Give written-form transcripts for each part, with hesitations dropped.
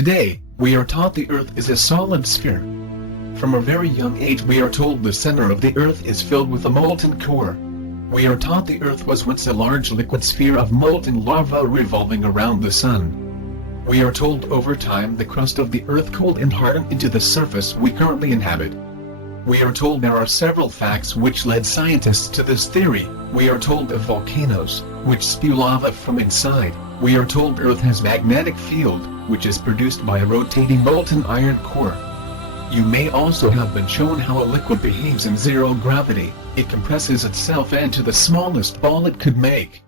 Today, we are taught the Earth is a solid sphere. From a very young age we are told the center of the Earth is filled with a molten core. We are taught the Earth was once a large liquid sphere of molten lava revolving around the Sun. We are told over time the crust of the Earth cooled and hardened into the surface we currently inhabit. We are told there are several facts which led scientists to this theory. We are told of volcanoes, which spew lava from inside. We are told Earth has magnetic field, which is produced by a rotating molten iron core. You may also have been shown how a liquid behaves in zero gravity. It compresses itself into the smallest ball it could make.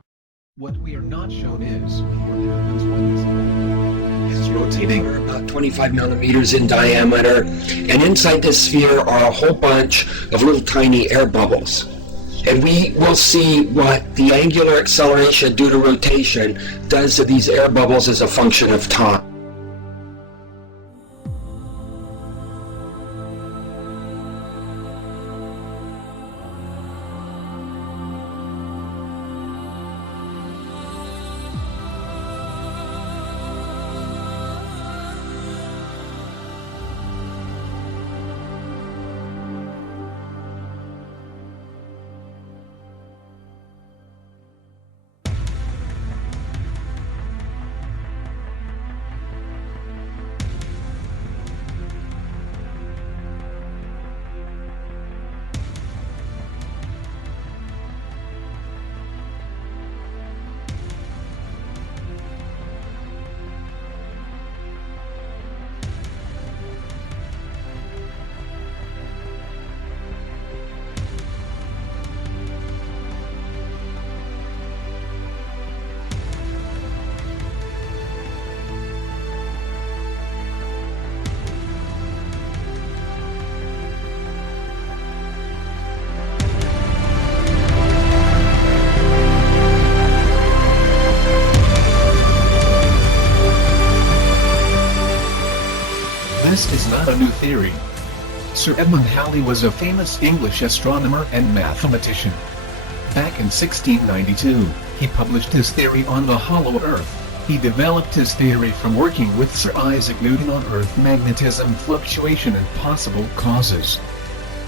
What we are not shown is what happens when it's rotating. We're about 25 millimeters in diameter, and inside this sphere are a whole bunch of little tiny air bubbles. And we will see what the angular acceleration due to rotation does to these air bubbles as a function of time. This is not a new theory. Sir Edmund Halley was a famous English astronomer and mathematician. Back in 1692, he published his theory on the hollow Earth. He developed his theory from working with Sir Isaac Newton on Earth magnetism fluctuation and possible causes.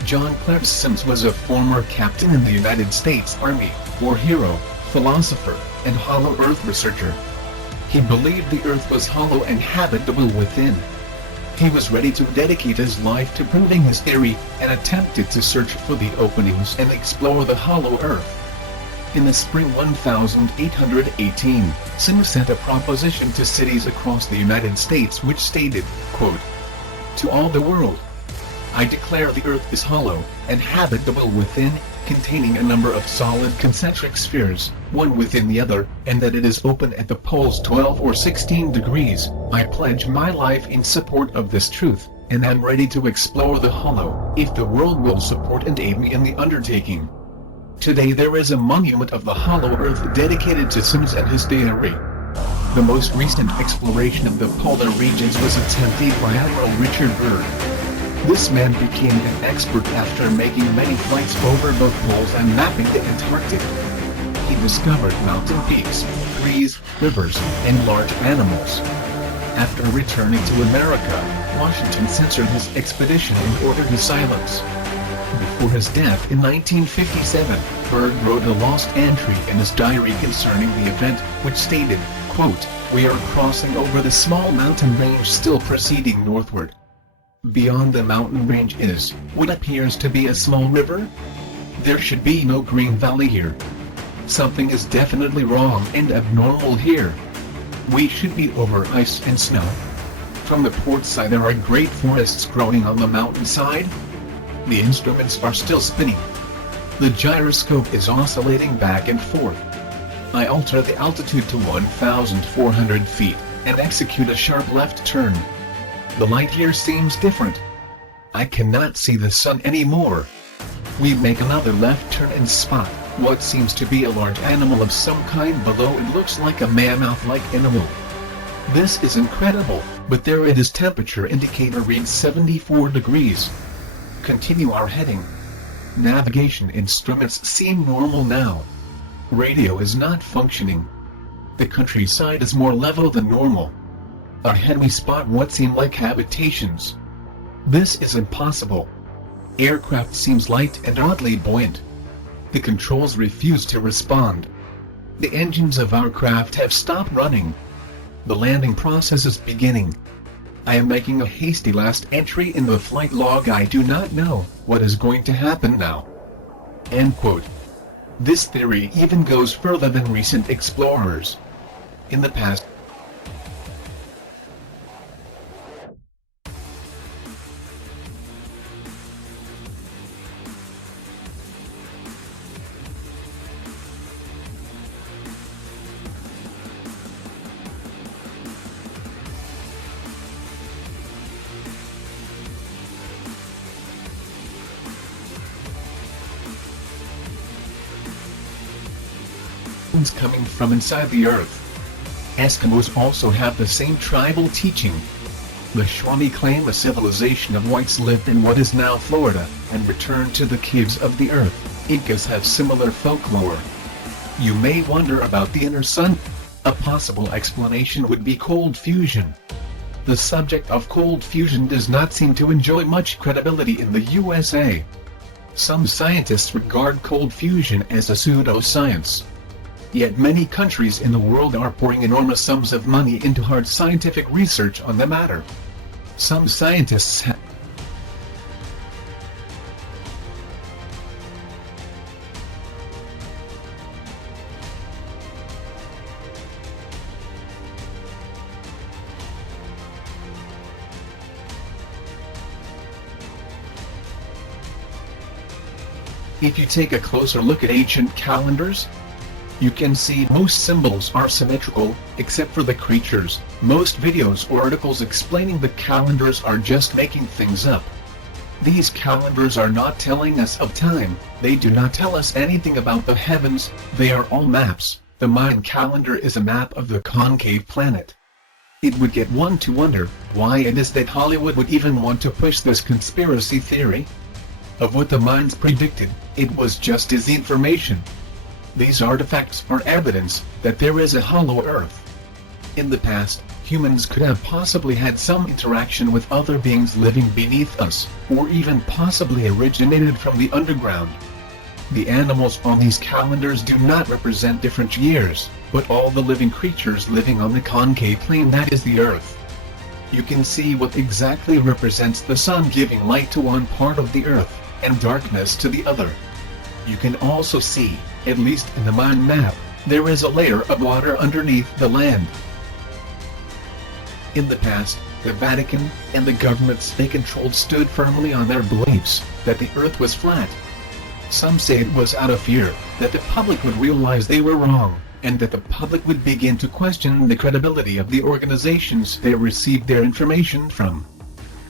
John Clarence Sims was a former captain in the United States Army, war hero, philosopher, and hollow Earth researcher. He believed the Earth was hollow and habitable within. He was ready to dedicate his life to proving his theory, and attempted to search for the openings and explore the hollow Earth. In the spring 1818, Sims sent a proposition to cities across the United States which stated, quote, "To all the world, I declare the Earth is hollow, and habitable within, containing a number of solid concentric spheres, one within the other, and that it is open at the poles 12 or 16 degrees. I pledge my life in support of this truth, and am ready to explore the hollow, if the world will support and aid me in the undertaking." Today there is a monument of the hollow Earth dedicated to Sims and his theory. The most recent exploration of the polar regions was attempted by Admiral Richard Byrd. This man became an expert after making many flights over both poles and mapping the Antarctic. He discovered mountain peaks, trees, rivers, and large animals. After returning to America, Washington censored his expedition and ordered his silence. Before his death in 1957, Byrd wrote a lost entry in his diary concerning the event, which stated, quote, "We are crossing over the small mountain range still proceeding northward. Beyond the mountain range is what appears to be a small river. There should be no green valley here. Something is definitely wrong and abnormal here. We should be over ice and snow. From the port side there are great forests growing on the mountainside. The instruments are still spinning. The gyroscope is oscillating back and forth. I alter the altitude to 1,400 feet, and execute a sharp left turn. The light here seems different. I cannot see the sun anymore. We make another left turn and spot what seems to be a large animal of some kind below. It looks like a mammoth-like animal. This is incredible, but there it is. Temperature indicator reads 74 degrees. Continue our heading. Navigation instruments seem normal now. Radio is not functioning. The countryside is more level than normal. Ahead we spot what seem like habitations. This is impossible. Aircraft seems light and oddly buoyant. The controls refuse to respond. The engines of our craft have stopped running. The landing process is beginning. I am making a hasty last entry in the flight log. I do not know what is going to happen now. End quote. This theory even goes further than recent explorers. In the past, coming from inside the earth. Eskimos also have the same tribal teaching. The Shawnee claim a civilization of whites lived in what is now Florida, and returned to the caves of the earth. Incas have similar folklore. You may wonder about the inner sun. A possible explanation would be cold fusion. The subject of cold fusion does not seem to enjoy much credibility in the USA. Some scientists regard cold fusion as a pseudoscience. Yet many countries in the world are pouring enormous sums of money into hard scientific research on the matter. Some scientists have If you take a closer look at ancient calendars, you can see most symbols are symmetrical, except for the creatures. Most videos or articles explaining the calendars are just making things up. These calendars are not telling us of time, they do not tell us anything about the heavens, they are all maps. The Mayan calendar is a map of the concave planet. It would get one to wonder why it is that Hollywood would even want to push this conspiracy theory. Of what the Mayans predicted, it was just disinformation. These artifacts are evidence that there is a hollow earth. In the past, humans could have possibly had some interaction with other beings living beneath us, or even possibly originated from the underground. The animals on these calendars do not represent different years, but all the living creatures living on the concave plane that is the earth. You can see what exactly represents the sun giving light to one part of the earth, and darkness to the other. You can also see, at least in the Mayan map, there is a layer of water underneath the land. In the past, the Vatican and the governments they controlled stood firmly on their beliefs that the earth was flat. Some say it was out of fear that the public would realize they were wrong, and that the public would begin to question the credibility of the organizations they received their information from.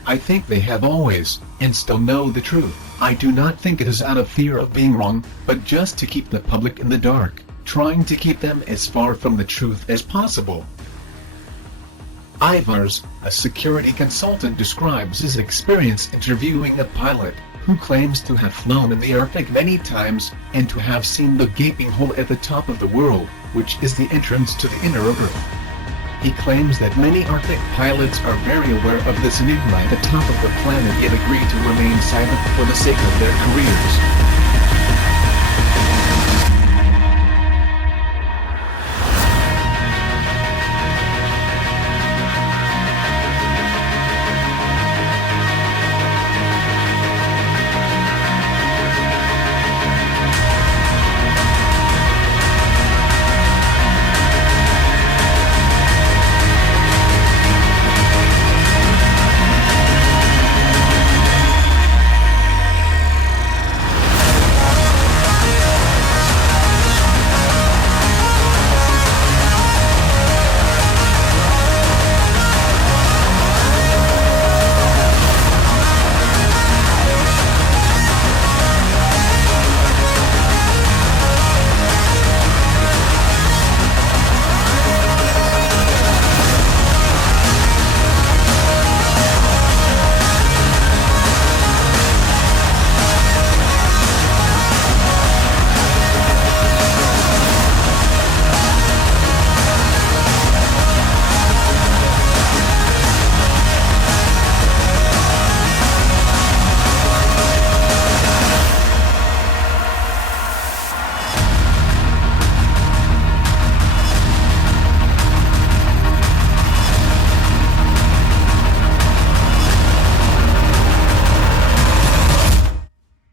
I think they have always, and still know the truth. I do not think it is out of fear of being wrong, but just to keep the public in the dark, trying to keep them as far from the truth as possible. Ivars, a security consultant, describes his experience interviewing a pilot who claims to have flown in the Arctic many times, and to have seen the gaping hole at the top of the world, which is the entrance to the inner Earth. He claims that many Arctic pilots are very aware of this enigma at the top of the planet, yet agree to remain silent for the sake of their careers.